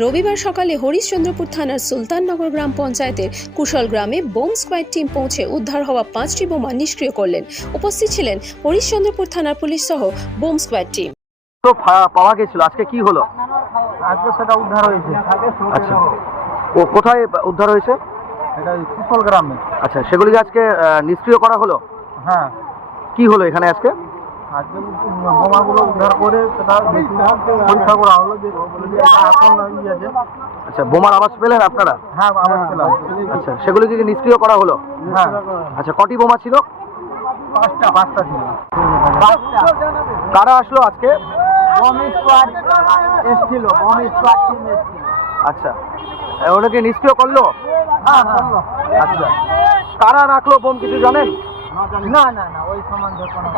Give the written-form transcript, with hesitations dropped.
রবিবার সকালে হরিশ্চন্দ্রপুর থানার সুলতাননগর গ্রাম পঞ্চায়েতের কুশল গ্রামে বোম স্কোয়াড টিম পৌঁছে উদ্ধার হওয়া 5টি বোমা নিষ্ক্রিয় করলেন। উপস্থিত ছিলেন হরিশ্চন্দ্রপুর থানার পুলিশ সহ বোম স্কোয়াড টিম। তো পাওয়া গেছিল, আজকে কি হলো? আজকে সেটা উদ্ধার হয়েছে। আচ্ছা, ও কোথায় উদ্ধার হয়েছে? এটা কুশল গ্রামে। আচ্ছা, সেগুলিকে আজকে নিষ্ক্রিয় করা হলো? হ্যাঁ, কি হলো এখানে আজকে? আজকে বোমাগুলো উদ্ধার করে সেটা পরীক্ষা করা হলো যে এখন আছে। আচ্ছা, বোমার আওয়াজ পেলেন আপনারা? হ্যাঁ, আবার পেলাম। আচ্ছা, সেগুলিকে কি নিষ্ক্রিয় করা হলো? হ্যাঁ, আচ্ছা, কটি বোমা ছিল? পাঁচটা ছিল। কারা আসলো আজকে? বম স্কোয়াড এসেছিল, বম স্কোয়াড টিম এসেছিল। আচ্ছা, ওনাকে নিষ্ক্রিয় করলো? হ্যাঁ, করলো। আচ্ছা, কারা রাখলো বোম কিছু জানেন? না, ওই সম্বন্ধে কোনো